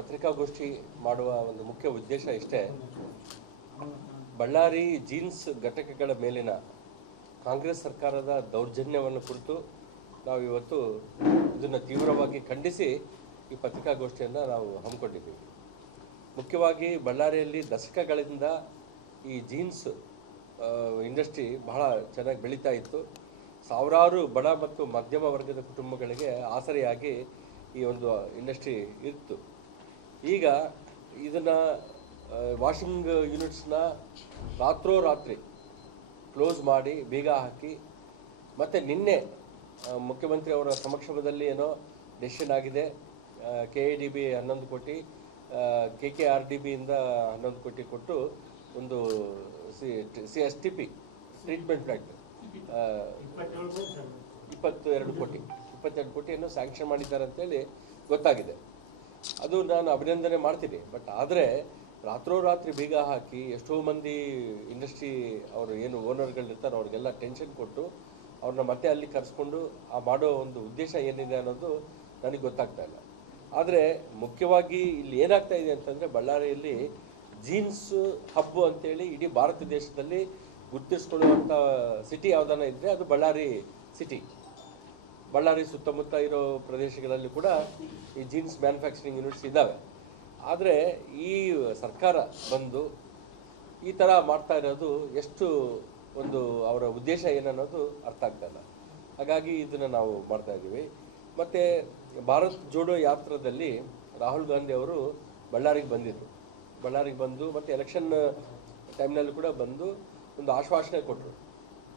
ಪತ್ರಿಕಾಗೋಷ್ಠಿ ಮಾಡುವ ಒಂದು ಮುಖ್ಯ ಉದ್ದೇಶ ಇಷ್ಟೇ. ಬಳ್ಳಾರಿ ಜೀನ್ಸ್ ಘಟಕಗಳ ಮೇಲಿನ ಕಾಂಗ್ರೆಸ್ ಸರ್ಕಾರದ ದೌರ್ಜನ್ಯವನ್ನು ಕುರಿತು ನಾವು ಇವತ್ತು ಇದನ್ನು ತೀವ್ರವಾಗಿ ಖಂಡಿಸಿ ಈ ಪತ್ರಿಕಾಗೋಷ್ಠಿಯನ್ನು ನಾವು ಹಮ್ಮಿಕೊಂಡಿದ್ದೀವಿ. ಮುಖ್ಯವಾಗಿ ಬಳ್ಳಾರಿಯಲ್ಲಿ ದಶಕಗಳಿಂದ ಈ ಜೀನ್ಸ್ ಇಂಡಸ್ಟ್ರಿ ಬಹಳ ಚೆನ್ನಾಗಿ ಬೆಳೀತಾ ಇತ್ತು. ಸಾವಿರಾರು ಬಡ ಮತ್ತು ಮಧ್ಯಮ ವರ್ಗದ ಕುಟುಂಬಗಳಿಗೆ ಆಸರೆಯಾಗಿ ಈ ಒಂದು ಇಂಡಸ್ಟ್ರಿ ಇತ್ತು ಈಗ ಇದನ್ನು ವಾಷಿಂಗ್ ಯೂನಿಟ್ಸ್ನ ರಾತ್ರೋರಾತ್ರಿ ಕ್ಲೋಸ್ ಮಾಡಿ, ಬೀಗ ಹಾಕಿ, ಮತ್ತು ನಿನ್ನೆ ಮುಖ್ಯಮಂತ್ರಿ ಅವರ ಸಮಕ್ಷಮದಲ್ಲಿ ಏನೋ ಡೆಸಿಷನ್ ಆಗಿದೆ. ಕೆ ಎ ಡಿ ಬಿ ಹನ್ನೊಂದು ಕೋಟಿ ಕೆ ಕೆ ಆರ್ ಡಿ ಬಿಯಿಂದ ಹನ್ನೊಂದು ಕೋಟಿ ಕೊಟ್ಟು ಒಂದು C C S T P treatment plant ಇಪ್ಪತ್ತೆರಡು ಕೋಟಿ. ಇಪ್ಪತ್ತೆರಡು ಕೋಟಿಯನ್ನು ಸ್ಯಾಂಕ್ಷನ್ ಮಾಡಿದ್ದಾರೆ ಅಂತೇಳಿ ಗೊತ್ತಾಗಿದೆ. ಅದು ನಾನು ಅಭಿನಂದನೆ ಮಾಡ್ತೀನಿ. ಬಟ್ ಆದರೆ ರಾತ್ರೋರಾತ್ರಿ ಬೀಗ ಹಾಕಿ ಎಷ್ಟೋ ಮಂದಿ ಇಂಡಸ್ಟ್ರಿ ಅವರು ಏನು ಓನರ್ಗಳಿರ್ತಾರೋ ಅವ್ರಿಗೆಲ್ಲ ಟೆನ್ಷನ್ ಕೊಟ್ಟು ಅವ್ರನ್ನ ಮತ್ತೆ ಅಲ್ಲಿ ಕರೆಸ್ಕೊಂಡು ಆ ಮಾಡೋ ಒಂದು ಉದ್ದೇಶ ಏನಿದೆ ಅನ್ನೋದು ನನಗೆ ಗೊತ್ತಾಗ್ತಾ ಇಲ್ಲ. ಆದರೆ ಮುಖ್ಯವಾಗಿ ಇಲ್ಲಿ ಏನಾಗ್ತಾ ಇದೆ ಅಂತಂದರೆ ಬಳ್ಳಾರಿಯಲ್ಲಿ ಜೀನ್ಸ್ ಹಬ್ಬು ಅಂತೇಳಿ ಇಡೀ ಭಾರತ ದೇಶದಲ್ಲಿ ಗುರುತಿಸ್ಕೊಳ್ಳುವಂಥ ಸಿಟಿ ಯಾವುದಾನ ಇದ್ದರೆ ಅದು ಬಳ್ಳಾರಿ ಸಿಟಿ ಬಳ್ಳಾರಿ ಸುತ್ತಮುತ್ತ ಇರೋ ಪ್ರದೇಶಗಳಲ್ಲಿ ಕೂಡ ಈ ಜೀನ್ಸ್ ಮ್ಯಾನುಫ್ಯಾಕ್ಚರಿಂಗ್ ಯೂನಿಟ್ಸ್ ಇದ್ದಾವೆ. ಆದರೆ ಈ ಸರ್ಕಾರ ಬಂದು ಈ ಥರ ಮಾಡ್ತಾ ಇರೋದು ಎಷ್ಟು ಒಂದು ಅವರ ಉದ್ದೇಶ ಏನನ್ನೋದು ಅರ್ಥ ಆಗ್ತಾ ಇಲ್ಲ. ಹಾಗಾಗಿ ಇದನ್ನು ನಾವು ಮಾಡ್ತಾ ಇದ್ದೀವಿ. ಮತ್ತು ಭಾರತ್ ಜೋಡೋ ಯಾತ್ರದಲ್ಲಿ ರಾಹುಲ್ ಗಾಂಧಿ ಅವರು ಬಳ್ಳಾರಿಗೆ ಬಂದಿದ್ದರು ಬಳ್ಳಾರಿಗೆ ಬಂದು ಮತ್ತು ಎಲೆಕ್ಷನ್ ಟೈಮ್ನಲ್ಲಿ ಕೂಡ ಬಂದು ಒಂದು ಆಶ್ವಾಸನೆ ಕೊಟ್ಟರು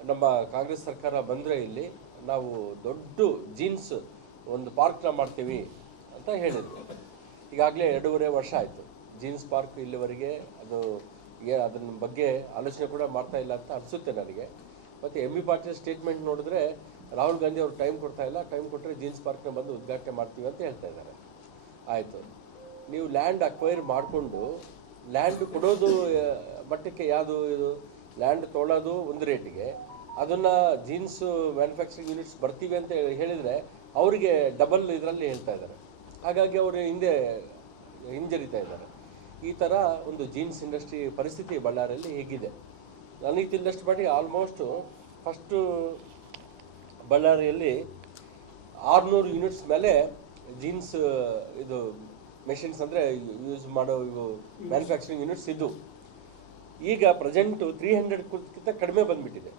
ನಮ್ಮ ಕಾಂಗ್ರೆಸ್ ಸರ್ಕಾರ ಬಂದರೆ ಇಲ್ಲಿ ನಾವು ದೊಡ್ಡ ಜೀನ್ಸ್ ಒಂದು ಪಾರ್ಕ್ನ ಮಾಡ್ತೀವಿ ಅಂತ ಹೇಳಿದ್ರು. ಈಗಾಗಲೇ ಎರಡೂವರೆ ವರ್ಷ ಆಯಿತು. ಜೀನ್ಸ್ ಪಾರ್ಕ್ ಇಲ್ಲಿವರೆಗೆ ಅದು ಅದರ ಬಗ್ಗೆ ಆಲೋಚನೆ ಕೂಡ ಮಾಡ್ತಾ ಇಲ್ಲ ಅಂತ ಅನಿಸುತ್ತೆ ನನಗೆ. ಮತ್ತು ಎಂ ಬಿ ಪಾಟೀಲ್ ಸ್ಟೇಟ್ಮೆಂಟ್ ನೋಡಿದ್ರೆ ರಾಹುಲ್ ಗಾಂಧಿ ಅವರು ಟೈಮ್ ಕೊಡ್ತಾ ಇಲ್ಲ ಟೈಮ್ ಕೊಟ್ಟರೆ ಜೀನ್ಸ್ ಪಾರ್ಕ್ನ ಬಂದು ಉದ್ಘಾಟನೆ ಮಾಡ್ತೀವಿ ಅಂತ ಹೇಳ್ತಾ ಇದ್ದಾರೆ. ಆಯಿತು. ನೀವು ಲ್ಯಾಂಡ್ ಅಕ್ವೈರ್ ಮಾಡಿಕೊಂಡು ಲ್ಯಾಂಡ್ ಕೊಡೋದು ಮಟ್ಟಕ್ಕೆ ಯಾವುದು ಇದು? ಲ್ಯಾಂಡ್ ತೊಗೊಳೋದು ಒಂದು ರೇಟಿಗೆ ಅದನ್ನು ಜೀನ್ಸ್ ಮ್ಯಾನುಫ್ಯಾಕ್ಚರಿಂಗ್ ಯೂನಿಟ್ಸ್ ಬರ್ತೀವಿ ಅಂತ ಹೇಳಿದರೆ ಅವರಿಗೆ ಡಬಲ್ ಇದರಲ್ಲಿ ಹೇಳ್ತಾ ಇದ್ದಾರೆ. ಹಾಗಾಗಿ ಅವರು ಹಿಂದೆ ಹಿಂಜರಿತಾ ಇದ್ದಾರೆ. ಈ ಥರ ಒಂದು ಜೀನ್ಸ್ ಇಂಡಸ್ಟ್ರಿ ಪರಿಸ್ಥಿತಿ ಬಳ್ಳಾರಿಯಲ್ಲಿ ಹೇಗಿದೆ. ನನಗೆ ತಿಳಿದಷ್ಟು ಮಟ್ಟಿಗೆ ಆಲ್ಮೋಸ್ಟು ಫಸ್ಟು ಬಳ್ಳಾರಿಯಲ್ಲಿ ಆರುನೂರು ಯೂನಿಟ್ಸ್ ಮೇಲೆ ಜೀನ್ಸ್ ಇದು ಮೆಷಿನ್ಸ್ ಅಂದರೆ ಯೂಸ್ ಮಾಡೋ ಇವು ಮ್ಯಾನುಫ್ಯಾಕ್ಚರಿಂಗ್ ಯೂನಿಟ್ಸ್ ಇದ್ದು. ಈಗ ಪ್ರೆಸೆಂಟು ತ್ರೀ ಹಂಡ್ರೆಡ್ಗಿಂತ ಕಡಿಮೆ ಬಂದ್ಬಿಟ್ಟಿದೆ.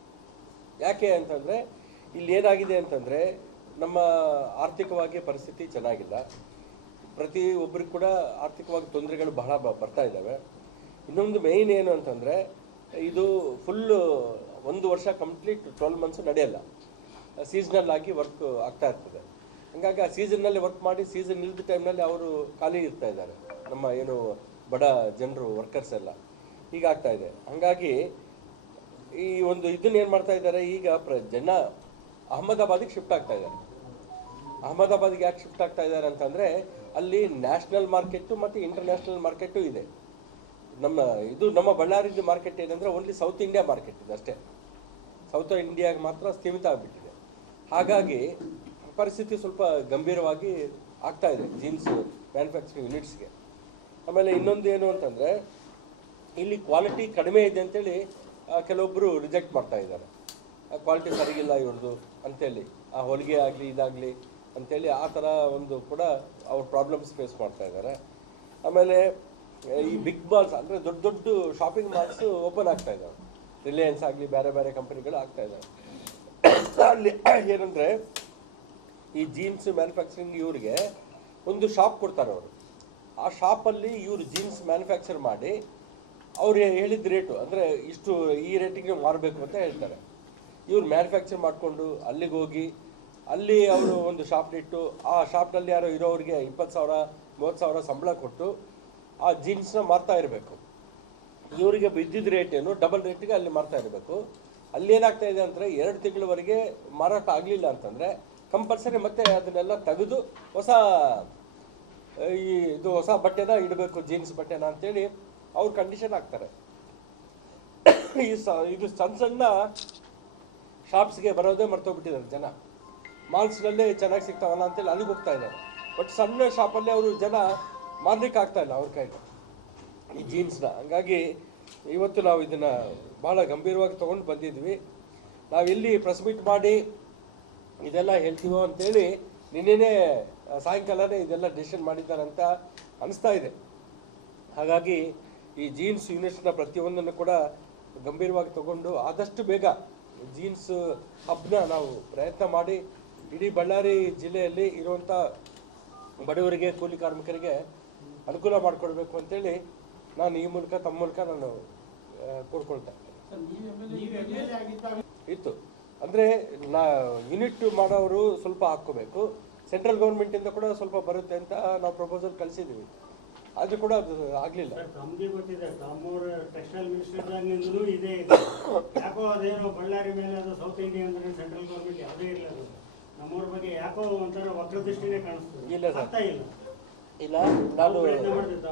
ಯಾಕೆ ಅಂತಂದರೆ, ಇಲ್ಲಿ ಏನಾಗಿದೆ ಅಂತಂದರೆ, ನಮ್ಮ ಆರ್ಥಿಕವಾಗಿ ಪರಿಸ್ಥಿತಿ ಚೆನ್ನಾಗಿಲ್ಲ. ಪ್ರತಿ ಒಬ್ಬರಿಗೂ ಕೂಡ ಆರ್ಥಿಕವಾಗಿ ತೊಂದರೆಗಳು ಬಹಳ ಬರ್ತಾ ಇದ್ದಾವೆ ಇನ್ನೊಂದು ಮೇಯ್ನ್ ಏನು ಅಂತಂದರೆ, ಇದು ಫುಲ್ಲು ಒಂದು ವರ್ಷ ಕಂಪ್ಲೀಟ್ ಟ್ವೆಲ್ ಮಂತ್ಸ್ ನಡೆಯಲ್ಲ. ಸೀಸನಲ್ ಆಗಿ ವರ್ಕ್ ಆಗ್ತಾ ಇರ್ತದೆ. ಹಂಗಾಗಿ ಆ ಸೀಸನ್ನಲ್ಲಿ ವರ್ಕ್ ಮಾಡಿ ಸೀಸನ್ ಇಲ್ದ ಟೈಮ್ನಲ್ಲಿ ಅವರು ಖಾಲಿ ಇರ್ತಾ ಇದ್ದಾರೆ. ನಮ್ಮ ಏನು ಬಡ ಜನರು ವರ್ಕರ್ಸ್ ಎಲ್ಲ. ಹೀಗಾಗ್ತಾ ಇದೆ. ಹಂಗಾಗಿ ಈ ಒಂದು ಇದನ್ನ ಏನು ಮಾಡ್ತಾ ಇದ್ದಾರೆ ಈಗ ಪ್ರ, ಜನ ಅಹಮದಾಬಾದಿಗೆ ಶಿಫ್ಟ್ ಆಗ್ತಾ ಇದ್ದಾರೆ ಅಹಮದಾಬಾದಿಗೆ ಯಾಕೆ ಶಿಫ್ಟ್ ಆಗ್ತಾ ಇದ್ದಾರೆ ಅಂತಂದರೆ, ಅಲ್ಲಿ ನ್ಯಾಷನಲ್ ಮಾರ್ಕೆಟು ಮತ್ತು ಇಂಟರ್ನ್ಯಾಷನಲ್ ಮಾರ್ಕೆಟು ಇದೆ. ನಮ್ಮ, ಇದು ನಮ್ಮ ಬಳ್ಳಾರಿದು ಮಾರ್ಕೆಟ್ ಏನಂದರೆ ಓನ್ಲಿ ಸೌತ್ ಇಂಡಿಯಾ ಮಾರ್ಕೆಟ್ ಇದೆ ಅಷ್ಟೇ. ಸೌತ್ ಇಂಡಿಯಾಗೆ ಮಾತ್ರ ಸೀಮಿತ ಆಗಿಬಿಟ್ಟಿದೆ. ಹಾಗಾಗಿ ಪರಿಸ್ಥಿತಿ ಸ್ವಲ್ಪ ಗಂಭೀರವಾಗಿ ಆಗ್ತಾ ಇದೆ ಜೀನ್ಸ್ ಮ್ಯಾನುಫ್ಯಾಕ್ಚರಿಂಗ್ ಯೂನಿಟ್ಸ್ಗೆ ಆಮೇಲೆ ಇನ್ನೊಂದು ಏನು ಅಂತಂದರೆ, ಇಲ್ಲಿ ಕ್ವಾಲಿಟಿ ಕಡಿಮೆ ಇದೆ ಅಂತೇಳಿ ಕೆಲವೊಬ್ಬರು ರಿಜೆಕ್ಟ್ ಮಾಡ್ತಾ ಇದ್ದಾರೆ. ಕ್ವಾಲಿಟಿ ಸರಿಗಿಲ್ಲ ಇವ್ರದ್ದು ಅಂತೇಳಿ. ಆ ಹೊಲಿಗೆ ಆಗಲಿ, ಇದಾಗಲಿ ಅಂತೇಳಿ ಆ ಥರ ಒಂದು ಕೂಡ ಅವ್ರ ಪ್ರಾಬ್ಲಮ್ಸ್ ಫೇಸ್ ಮಾಡ್ತಾ ಇದ್ದಾರೆ. ಆಮೇಲೆ, ಈ ಬಿಗ್ ಬಾಲ್ಸ್ ಅಂದರೆ ದೊಡ್ಡ ದೊಡ್ಡ ಶಾಪಿಂಗ್ ಮಾಲ್ಸ್ ಓಪನ್ ಆಗ್ತಾ ಇದ್ದಾವೆ. ರಿಲಯನ್ಸ್ ಆಗಲಿ, ಬೇರೆ ಬೇರೆ ಕಂಪನಿಗಳು ಆಗ್ತಾ ಇದ್ದಾವೆ. ಅಲ್ಲಿ ಏನಂದರೆ, ಈ ಜೀನ್ಸ್ ಮ್ಯಾನುಫ್ಯಾಕ್ಚರಿಂಗ್ ಇವ್ರಿಗೆ ಒಂದು ಶಾಪ್ ಕೊಡ್ತಾರೆ ಅವರು. ಆ ಶಾಪಲ್ಲಿ ಇವರು ಜೀನ್ಸ್ ಮ್ಯಾನುಫ್ಯಾಕ್ಚರ್ ಮಾಡಿ ಅವ್ರು ಹೇಳಿದ ರೇಟು, ಅಂದರೆ ಇಷ್ಟು ಈ ರೇಟಿಗೆ ಮಾರಬೇಕು ಅಂತ ಹೇಳ್ತಾರೆ. ಇವ್ರು ಮ್ಯಾನುಫ್ಯಾಕ್ಚರ್ ಮಾಡಿಕೊಂಡು ಅಲ್ಲಿಗೆ ಹೋಗಿ, ಅಲ್ಲಿ ಅವರು ಒಂದು ಶಾಪ್ ಇಟ್ಟು, ಆ ಶಾಪ್ನಲ್ಲಿ ಯಾರೋ ಇರೋರಿಗೆ ಇಪ್ಪತ್ತು ಸಾವಿರ, ಮೂವತ್ತು ಸಾವಿರ ಸಂಬಳ ಕೊಟ್ಟು ಆ ಜೀನ್ಸ್ನ ಮಾರ್ತಾ ಇರಬೇಕು. ಇವರಿಗೆ ಬಿದ್ದಿದ್ದ ರೇಟ್ ಏನು ಡಬಲ್ ರೇಟಿಗೆ ಅಲ್ಲಿ ಮಾರ್ತಾ ಇರಬೇಕು. ಅಲ್ಲಿ ಏನಾಗ್ತಾ ಇದೆ ಅಂದರೆ ಎರಡು ತಿಂಗಳವರೆಗೆ ಮಾರಾಟ ಆಗಲಿಲ್ಲ ಅಂತಂದರೆ ಕಂಪಲ್ಸರಿ ಮತ್ತೆ ಅದನ್ನೆಲ್ಲ ತೆಗೆದು ಹೊಸ, ಈ ಇದು ಹೊಸ ಬಟ್ಟೆನ ಇಡಬೇಕು ಜೀನ್ಸ್ ಬಟ್ಟೆನ ಅಂತೇಳಿ ಅವ್ರು ಕಂಡೀಷನ್ ಹಾಕ್ತಾರೆ ಈ ಸ, ಇದು ಸಣ್ಣ ಸಣ್ಣ ಶಾಪ್ಸ್ಗೆ ಬರೋದೇ ಮರ್ತೋಗ್ಬಿಟ್ಟಿದ್ದಾರೆ ಜನ. ಮಾಲ್ಸ್ನಲ್ಲೇ ಚೆನ್ನಾಗಿ ಸಿಗ್ತಾವಲ್ಲ ಅಂತೇಳಿ ಅಲ್ಲಿಗೆ ಹೋಗ್ತಾ ಇದ್ದಾರೆ. ಬಟ್ ಸಣ್ಣ ಶಾಪಲ್ಲೇ ಅವರು ಜನ ಮಾರ್ಲಿಕ್ಕೆ ಆಗ್ತಾ ಇಲ್ಲ ಅವ್ರ ಕೈಗೆ. ಈ ಜೀನ್ಸ್ನ ಹಂಗಾಗಿ ಇವತ್ತು ನಾವು ಇದನ್ನ ಬಹಳ ಗಂಭೀರವಾಗಿ ತಗೊಂಡು ಬಂದಿದ್ವಿ. ನಾವು ಇಲ್ಲಿ ಪ್ರೆಸ್ ಮೀಟ್ ಮಾಡಿ ಇದೆಲ್ಲ ಹೇಳ್ತೀವೋ ಅಂತೇಳಿ ನಿನ್ನೆನೇ, ಸಾಯಂಕಾಲನೇ ಇದೆಲ್ಲ ಡಿಸಿಷನ್ ಮಾಡಿದ್ದಾರೆ ಅಂತ ಅನಿಸ್ತಾ ಇದೆ. ಹಾಗಾಗಿ ಈ ಜೀನ್ಸ್ ಯೂನಿಟ್ಸ್ನ ಪ್ರತಿಯೊಂದನ್ನು ಕೂಡ ಗಂಭೀರವಾಗಿ ತಗೊಂಡು ಆದಷ್ಟು ಬೇಗ ಜೀನ್ಸ್ ಹಬ್ನ ನಾವು ಪ್ರಯತ್ನ ಮಾಡಿ ಇಡೀ ಬಳ್ಳಾರಿ ಜಿಲ್ಲೆಯಲ್ಲಿ ಇರುವಂಥ ಬಡವರಿಗೆ, ಕೂಲಿ ಕಾರ್ಮಿಕರಿಗೆ ಅನುಕೂಲ ಮಾಡಿಕೊಡ್ಬೇಕು ಅಂತೇಳಿ ನಾನು ಈ ಮೂಲಕ ತಮ್ಮ ಮೂಲಕ ನಾನು ಕೋರ್ಕೊಳ್ತಾ. ಇತ್ತು. ಅಂದರೆ ನಾ ಯೂನಿಟ್ ಮಾಡೋರು ಸ್ವಲ್ಪ ಹಾಕ್ಕೋಬೇಕು. ಸೆಂಟ್ರಲ್ ಗೌರ್ಮೆಂಟಿಂದ ಕೂಡ ಸ್ವಲ್ಪ ಬರುತ್ತೆ ಅಂತ ನಾವು ಪ್ರಪೋಸಲ್ ಕಳಿಸಿದ್ದೀವಿ. ಅದು ಕೂಡ ಅದು ಆಗಲಿಲ್ಲ. ತಮ್ಗೆ ಗೊತ್ತಿದೆ ತಮ್ಮೂರು ಟೆಕ್ಸ್ಟೈಲ್ ಮಿನಿಸ್ಟರ್ದಾಗಿಂದಲೂ ಇದೇ ಯಾಕೋ ಅದೇನೋ ಬಳ್ಳಾರಿ ಮೇಲೆ ಅದು ಸೌತ್ ಇಂಡಿಯಾ ಅಂದ್ರೆ ಸೆಂಟ್ರಲ್ ಗೌರ್ಮೆಂಟ್ ಯಾವುದೇ ಇಲ್ಲ ಅದು. ನಮ್ಮೂರ ಬಗ್ಗೆ ಯಾಕೋ ಒಂಥರ ವಕ್ರದೃಷ್ಟಿನೇ ಕಾಣಿಸ್ತದೆ. ಇಲ್ಲ ಸರ್. ಇಲ್ಲ. ಇಲ್ಲ ನಾನು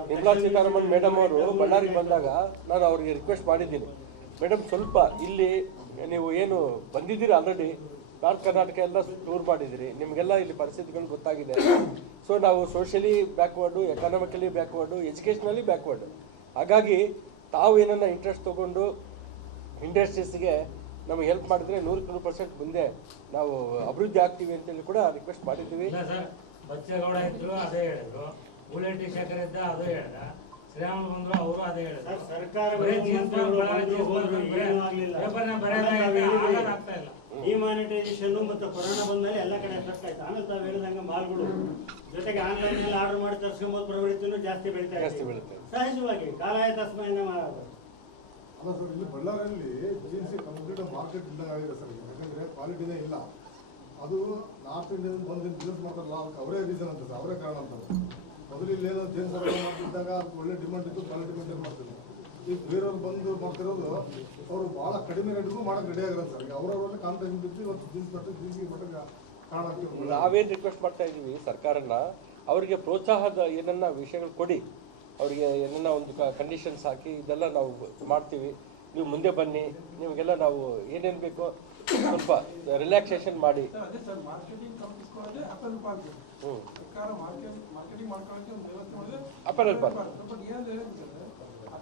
ನಿರ್ಮಲಾ ಸೀತಾರಾಮನ್ ಮೇಡಮ್ ಅವರು ಬಳ್ಳಾರಿಗೆ ಬಂದಾಗ ನಾನು ಅವ್ರಿಗೆ ರಿಕ್ವೆಸ್ಟ್ ಮಾಡಿದ್ದೀನಿ. ಮೇಡಮ್ ಸ್ವಲ್ಪ ಇಲ್ಲಿ ನೀವು ಏನು ಬಂದಿದ್ದೀರಾ ಆಲ್ರೆಡಿ ನಾರ್ತ್ ಕರ್ನಾಟಕ ಎಲ್ಲ ಟೂರ್ ಮಾಡಿದಿರಿ. ನಿಮಗೆಲ್ಲ ಇಲ್ಲಿ ಪರಿಸ್ಥಿತಿಗಳು ಗೊತ್ತಾಗಿದೆ. ಸೊ ನಾವು socially backward economically backward educationally backward ಹಾಗಾಗಿ ತಾವು ಏನನ್ನ ಇಂಟ್ರೆಸ್ಟ್ ತಗೊಂಡು ಇಂಡಸ್ಟ್ರೀಸ್ಗೆ ನಮಗೆ ಹೆಲ್ಪ್ ಮಾಡಿದ್ರೆ ನೂರಕ್ಕೆ ನೂರು ಪರ್ಸೆಂಟ್ ಮುಂದೆ ನಾವು ಅಭಿವೃದ್ಧಿ ಆಗ್ತೀವಿ ಅಂತೇಳಿ ಕೂಡ ರಿಕ್ವೆಸ್ಟ್ ಮಾಡಿದ್ದೀವಿ. ಬಚ್ಚೇಗೌಡ ಇದ್ರು ಅದೇ ಹೇಳಿದ್ರು. ಬುಲೆಟಿ ಶೇಖರ್ ಇದ್ದ ಅದು ಹೇಳ್ದ. ಬಂದ್ರು ಅವರು ಅದೇ ಹೇಳಿದ್ರು. ಸರ್ ಸರ್ಕಾರ ಬರೀ ಜೀನ್ಸ್ ಬರೀ ಇಲ್ಲ. ಡಿಮಾನಿಟೈಸೇಷನ್ ಮತ್ತು ಕೊರೋನಾ ಬಂದ್ಮೇಲೆ ಎಲ್ಲ ಕಡೆ ಎಫೆಕ್ಟ್ ಆಯ್ತು. ಆಮೇಲೆ ತಾವು ಹೇಳಿದಂಗೆ ಮಾಲ್ಗಳು ಜೊತೆಗೆ ಆನ್ಲೈನ್ ಅಲ್ಲಿ ಆರ್ಡರ್ ಮಾಡಿ ತರಿಸ್ಕೊಂಬೋದು ಪ್ರವೃತ್ತಿನೂ ಜಾಸ್ತಿ ಬೆಳಿತಾ ಜಾಸ್ತಿ ಬೆಳೀತಾ. ಸಹಜವಾಗಿ ಕಾಲಾಯ ತಸ್ಮೈನ ಮಾಡೋದು ಅಲ್ಲ ಸರ್ ಇಲ್ಲಿ ಬಳ್ಳಾರಿಯಲ್ಲಿ ಸಿ ಕಂಪ್ಲೀಟ್ ಮಾರ್ಕೆಟ್ ಇಲ್ಲ ಆಗಿದೆ ಸರ್ ಯಾಕಂದರೆ ಕ್ವಾಲಿಟಿನೇ ಇಲ್ಲ. ಅದು ನಾರ್ತ್ ಇಂಡಿಯನ್ ಬಂದು ಬಿಸ್ನೆಸ್ ಮಾಡ್ತಾರಲ್ಲ ಅದಕ್ಕೆ ಅವರೇ ರೀಸನ್ ಅಂತ ಸರ್ ಅವರೇ ಕಾರಣ ಅಂತಾರೆ ಮೊದಲು ಇಲ್ಲೇನೋ ಏನೋ ಸರ್ಕಾರ ಮಾಡ್ತಿದ್ದಾಗ ಒಳ್ಳೆ ಡಿಮಾಂಡ್ ಇತ್ತು ಕ್ವಾಲಿಟಿ ಮೇಂಟೈನ್ ಮಾಡ್ತಿದ್ರು. ಈಗ ಬೇರೆಯವ್ರು ಬಂದು ಮಾಡ್ತಿರೋದು ಅವರು ಭಾಳ ಕಡಿಮೆ ರೇಟ್ಗೂ ಮಾಡಕ್ಕೆ ರೆಡಿ ಆಗಿರೋದು ಸರ್. ಈಗ ಅವರವರಲ್ಲಿ ಕಾಂಟ್ರಾಕ್ಟ್ ಬಿಟ್ಟು ಇವತ್ತು ಜೀನ್ಸ್ ಬಟ್ಟೆ ಜೀನ್ಸ್ ಬಟ್ಟೆ ನಾವೇನ್ ರಿಕ್ವೆಸ್ಟ್ ಮಾಡ್ತಾ ಇದೀವಿ ಸರ್ಕಾರನ ಅವರಿಗೆ ಪ್ರೋತ್ಸಾಹದ ಏನನ್ನ ವಿಷಯಗಳು ಕೊಡಿ. ಅವರಿಗೆ ಏನನ್ನ ಒಂದು ಕಂಡೀಷನ್ಸ್ ಹಾಕಿ ಇದೆಲ್ಲ ನಾವು ಮಾಡ್ತೀವಿ. ನೀವು ಮುಂದೆ ಬನ್ನಿ ನಿಮಗೆಲ್ಲ ನಾವು ಏನೇನು ಬೇಕೋ ಸ್ವಲ್ಪ ರಿಲ್ಯಾಕ್ಸೇಷನ್ ಮಾಡಿ. ಸರ್, ಅದೇ ಸರ್ ಮಾರ್ಕೆಟಿಂಗ್ ಕಲ್ಪಿಸ್ಕೊಳ್ಳೋದೇ ಅಪಲ್ ಪಾರ್ಕ್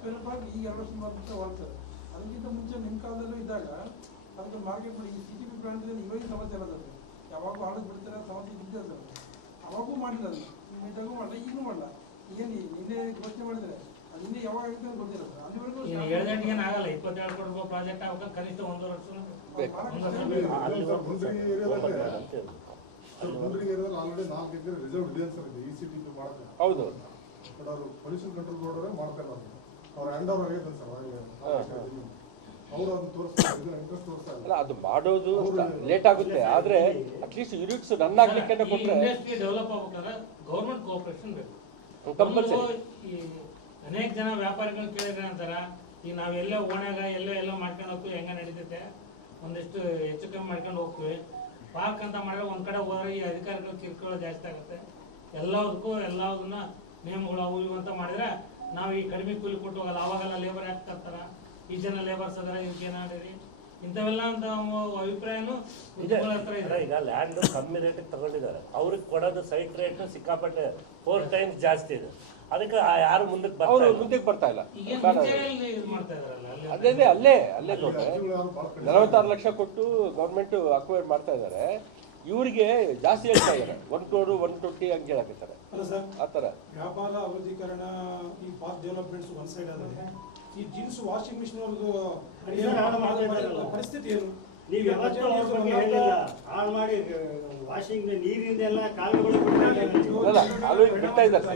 ಹ್ಮ್. ಈ ಎರಡು ಸುಮಾರು ಮುಂಚೆ ಹೊರಡ್ತಾರೆ ಅದಕ್ಕಿಂತ ಮುಂಚೆ ನಿಮ್ಮ ಕಾಲದಲ್ಲೂ ಇದ್ದಾಗ ಅದಕ್ಕೆ ಮಾರ್ಕೆಟ್ ಮಾಡಿ ಈ ಸಿಟಿ ಬ್ರಾಂಡ್ ಇವಾಗ ಸಮಸ್ಯೆ ಇರೋದು ಅದು. ಯಾವಾಗೂ ಬಿಡ್ತಾರ ಬಿಡ್ತಾರೆ ಸಮಸ್ಯೆ ಇದ್ದೇ ಸರ್ ಅವಾಗೂ ಮಾಡಿಲ್ಲ ಅದು. ನಿಮ್ಮ ಇದ್ದಾಗೂ ಮಾಡಲ್ಲ ಈಗಲೂ ಮಾಡಲ್ಲ. ಏನು ನಿನ್ನೆ ಘೋಷಣೆ ಮಾಡಿದರೆ ಅದು ಇನ್ನೇ ಯಾವಾಗ ಆಗುತ್ತೆ ಅಂತ ಗೊತ್ತಿಲ್ಲ ಸರ್ ಅಲ್ಲಿವರೆಗೂ ಏನು ಆಗಲ್ಲ ಇಪ್ಪತ್ತೇಳು ಕೋಟಿ ರೂಪಾಯಿ ಪ್ರಾಜೆಕ್ಟ್ ಆಗ ಕನಿಷ್ಠ ಒಂದು ವರ್ಷ ಬೇಕು. ಒಂದು ಅಲ್ಲಿ ಬೇಕು. ಏರಿಯಾದಲ್ಲಿ ಮುಂಡ್ರಿಗಿ ಏರಿಯಾದಲ್ಲಿ ಆಲ್ರೆಡಿ ನಾಲ್ಕು ಎಕರೆ ರಿಸರ್ವ್ ಇದೆ ಸರ್ ಇದೆ ಇ ಸಿ ಟಿ ಪಿ ಹೌದು. ಬಟ್ ಅವರು ಪೊಲ್ಯೂಷನ್ ಕಂಟ್ರೋಲ್ ಬೋರ್ಡ್ ಅವರೇ ಮಾಡ್ತಾ ಇಲ್ಲ ಅದನ್ನ. ಅವ್ರ ಹ್ಯಾಂಡ್ ಓವರ್ ಆಗೈತೆ ಸರ್ ಅವರು ಅದನ್ನ ತೋರಿಸ್ತಾ ಇಂಟ್ರೆಸ್ಟ್ ತೋರಿಸ್ತಾ ಅಲ್ಲ ಅದು ಮಾಡೋದು ಲೇಟ್ ಆಗುತ್ತೆ. ಆದ್ರೆ ಅಟ್ಲೀಸ್ಟ್ ಯೂನಿಟ್ಸ್ ರನ್ ಆಗ್ಲಿಕ್ಕೆ ಕೊಟ್ಟರೆ ಇಂಡಸ್ಟ್ರಿ ಡೆವಲಪ್ ಆಗ್ಬೇಕಾದ್ರೆ ಗೌರ್ಮೆಂಟ್ ಕೋಆಪರೇಷನ್ ಬೇಕು. ಕಂಪಲ್ಸರಿ ಈ ಅನೇಕ ಜನ ವ್ಯಾಪಾರಿಗಳು ಕೇಳಿದ್ರೆ ಅಂತಾರ ಈಗ ನಾವೆಲ್ಲ ಎಲ್ಲೇ ಓಣ್ಯಾಗ ಎಲ್ಲ ಎಲ್ಲೋ ಮಾಡ್ಕೊಂಡು ಹೋಗ್ತೀವಿ ಹೆಂಗ ನಡೀತೈತೆ? ಒಂದಿಷ್ಟು ಹೆಚ್ಚು ಕಮ್ಮಿ ಮಾಡ್ಕೊಂಡು ಹೋಗ್ತೀವಿ. ಪಾಕ್ ಅಂತ ಮಾಡಿದ್ರೆ ಒಂದ್ ಕಡೆ ಹೋದ್ರೆ ಈ ಅಧಿಕಾರಿಗಳು ಕಿರ್ಕೊಳ್ಳೋ ಜಾಸ್ತಿ ಆಗುತ್ತೆ. ಎಲ್ಲದಕ್ಕೂ ಎಲ್ಲದನ್ನ ನಿಯಮಗಳು ಅವು ಇವು ಅಂತ ಮಾಡಿದ್ರೆ ನಾವು ಈ ಕಡಿಮೆ ಕೂಲಿ ಕೊಟ್ಟು ಹೋಗಲ್ಲ ಅವಾಗೆಲ್ಲ ಲೇಬರ್ ಯಾಕೆ ತರ್ತಾರ? ಈ ಜನ ಲೇಬರ್ಸ್ ಅದರ ನಿಮ್ಗೆ ಏನಾಡಿರಿ ಇಂಥವೆಲ್ಲ ಅಂತ ಅಭಿಪ್ರಾಯನು ಹತ್ರ ಇದೆ. ಈಗ ಲ್ಯಾಂಡ್ ಕಮ್ಮಿ ರೇಟಿಗೆ ತಗೊಂಡಿದ್ದಾರೆ. ಅವ್ರಿಗೆ ಕೊಡೋದು ಸೈಟ್ ರೇಟ್ ಸಿಕ್ಕಾಪಟ್ಟೆ ಫೋರ್ ಟೈಮ್ಸ್ ಜಾಸ್ತಿ ಇದೆ. ಅದಕ್ಕೆ ಆ ಯಾರು ಮುಂದಕ್ಕೆ ಬರ್ತಾ ಅವರು ಇಲ್ಲ. ಮುಂದಕ್ಕೆ ಬರ್ತಾ ಇಲ್ಲ. ಇದು ಮಾಡ್ತಾ ಇದಾರಲ್ಲ ಅಲ್ಲಿ ಅದೇ ಅದೇ ಅಲ್ಲೇ ಅಲ್ಲೇ ನಲವತ್ತಾರು ಲಕ್ಷ ಕೊಟ್ಟು ಗೌರ್ಮೆಂಟ್ ಅಕ್ವೈರ್ ಮಾಡ್ತಾ ಇದ್ದಾರೆ ಇವರಿಗೆ ಜಾಸ್ತಿ ಹೇಳ್ತಾ ಇದ್ದಾರೆ. ಒನ್ ಕ್ರೋಡ್ ಒನ್ ಟ್ವೆಂಟಿ ಹಂಗೆ ಹೇಳಕತ್ತಾರೆ ಅಲ್ಲ ಸರ್ ಆ ಥರ. ವ್ಯಾಪಾರ ಅವಧಿಕರಣ ಈ ಫಾಸ್ಟ್ ಡೆವಲಪ್ಮೆಂಟ್ಸ್ ಒನ್ ಸೈಡ್ ಆದರೆ ಈ ಜೀನ್ಸ್ ವಾಷಿಂಗ್ ಮಿಷಿನ್ ಅವ್ರದ್ದು ಪರಿಸ್ಥಿತಿ ಏನು? ನೀವು ಯಾವತ್ತೂ ಅವ್ರ ಬಗ್ಗೆ ಹಾಳು ಮಾಡಿ ವಾಷಿಂಗ್ ಕಾಲುಗಳು ಅಲ್ಲ ಬಿಡ್ತಾ ಇದ್ದಾರೆ.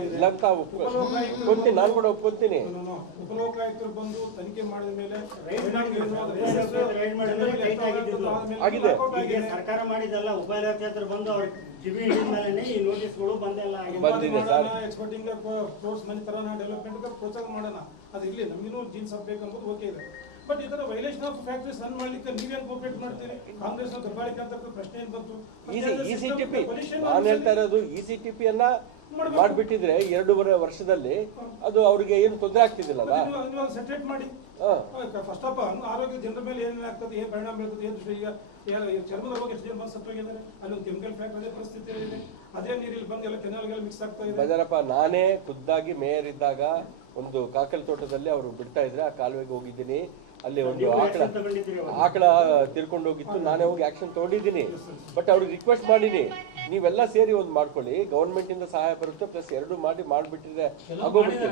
ಒಪ್ಕೊಂತೀನಿ ನಾನು ಕೂಡ ಒಪ್ಕೊಂತೀನಿ. ಉಪಲೋಕಾಯುಕ್ತರು ಬಂದು ತನಿಖೆ ಮಾಡಿದ ಮೇಲೆ ಆಗಿದೆ. ಈಗ ಸರ್ಕಾರ ಮಾಡಿದಲ್ಲ ಉಪಲೋಕಾಯುಕ್ತರು ಬಂದು ಅವ್ರ ಕಿವಿ ಹಿಡಿದ ಮೇಲೆ ಈ ನೋಟಿಸ್ಗಳು ಬಂದೆಲ್ಲ ಬಂದಿದೆ ಸರ್. ಎಕ್ಸ್ಪೋರ್ಟಿಂಗ್ ಫ್ಲೋರ್ಸ್ ಮನೆ ತರೋಣ ಡೆವಲಪ್ಮೆಂಟ್ ಪ್ರೋತ್ಸಾಹ ಮಾಡೋಣ. ಅದು ಇಲ್ಲಿ ನಮಗೂ ಜೀನ್ಸ್ ಹಾಕ್ಬೇಕು ಅಂಬುದು ಓಕೆ ಇದೆ. ಬಟ್ ತರ ವೈಲೇಷನ್ ಆಫ್ ಫ್ಯಾಕ್ಟ್ರೀಸ್ ರನ್ ಮಾಡ್ಲಿಕ್ಕೆ ನೀವೇನ್ ಕೋಪರೇಟ್ ಮಾಡ್ತೀರಿ? ಕಾಂಗ್ರೆಸ್ ದಬ್ಬಾಳಿಕೆ ಅಂತ ಪ್ರಶ್ನೆ ಏನ್ ಬಂತು? ಇಸಿಟಿಪಿ ಸಿ ನಾನು ಹೇಳ್ತಾ ಇರೋದು ಇ ಸಿ ಟಿ ಪಿ ಅನ್ನ ಮಾಡ್ಬಿಟ್ಟಿದ್ರೆ ಎರಡೂವರೆ ವರ್ಷದಲ್ಲಿ ಅದು ಅವ್ರಿಗೆ ಏನು ತೊಂದರೆ ಆಗ್ತಿದ್ದಿಲ್ಲಲ್ಲ ಸೆಟ್ರೇಟ್ ಮಾಡಿ. ಫಸ್ಟ್ ಆಫ್ ಆಲ್ ಆರೋಗ್ಯ ಜನರ ಮೇಲೆ ಏನೇನು ಆಗ್ತದೆ ಏನ್ ಪರಿಣಾಮ ಬೀಳ್ತದೆ ಏನು ಈಗ ಚರ್ಮದ ರೋಗ ಎಷ್ಟು ಜನ ಸತ್ತು ಸತ್ತೋಗಿದ್ದಾರೆ. ಅಲ್ಲಿ ಕೆಮಿಕಲ್ ಫ್ಯಾಕ್ಟರಿ ಅದೇ ಪರಿಸ್ಥಿತಿ ಇದೆ. ಅದೇ ನೀರಲ್ಲಿ ಬಂದು ಎಲ್ಲ ಕೆನಾಲ್ಗೆಲ್ಲ ಮಿಕ್ಸ್ ಆಗ್ತಾ ಇದೆ. ಬಜಾರಪ್ಪ ನಾನೇ ಖುದ್ದಾಗಿ ಮೇಯರ್ ಇದ್ದಾಗ ಒಂದು ಕಾಕಲ್ ತೋಟದಲ್ಲಿ ಅವರು ಬಿಡ್ತಾ ಇದ್ರೆ ಆ ಕಾಲುವೆಗೆ ಹೋಗಿದ್ದೀನಿ. ಅಲ್ಲಿ ಒಂದು ಆಕಳ? ಆಕಳ ತಿರ್ಕೊಂಡು ಹೋಗಿತ್ತು ನಾನೇ ಹೋಗಿ ಆಕ್ಷನ್ ತಗೊಂಡಿದ್ದೀನಿ. ಬಟ್ ಅವ್ರಿಗೆ ರಿಕ್ವೆಸ್ಟ್ ಮಾಡೀನಿ. ನೀವೆಲ್ಲ ಸೇರಿ ಒಂದು ಮಾಡ್ಕೊಳ್ಳಿ. ಗೌರ್ಮೆಂಟಿಂದ ಸಹಾಯ ಬರುತ್ತೆ ಪ್ಲಸ್ ಎರಡು ಮಾಡಿ ಮಾಡಿಬಿಟ್ಟಿದೆ ಆಗೋಗ್ಬಿಟ್ಟಿದೆ.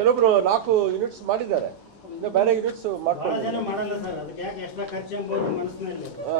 ಕೆಲವೊಬ್ರು ನಾಲ್ಕು ಯೂನಿಟ್ಸ್ ಮಾಡಿದ್ದಾರೆ. ಇನ್ನು ಬೇರೆ ಯೂನಿಟ್ಸ್ ಮಾಡ್ಕೊಳ್ಳಿ. ಜನ ಮಾಡ್ಕೊಂಡು ಮಾಡಲ್ಲ ಸರ್. ಅದಕ್ಕೆ ಯಾಕೆ ಎಕ್ಸ್ಟ್ರಾ ಖರ್ಚು ಎಂಬುದು ಮನಸ್ಸಿನಲ್ಲಿ. ಹಾ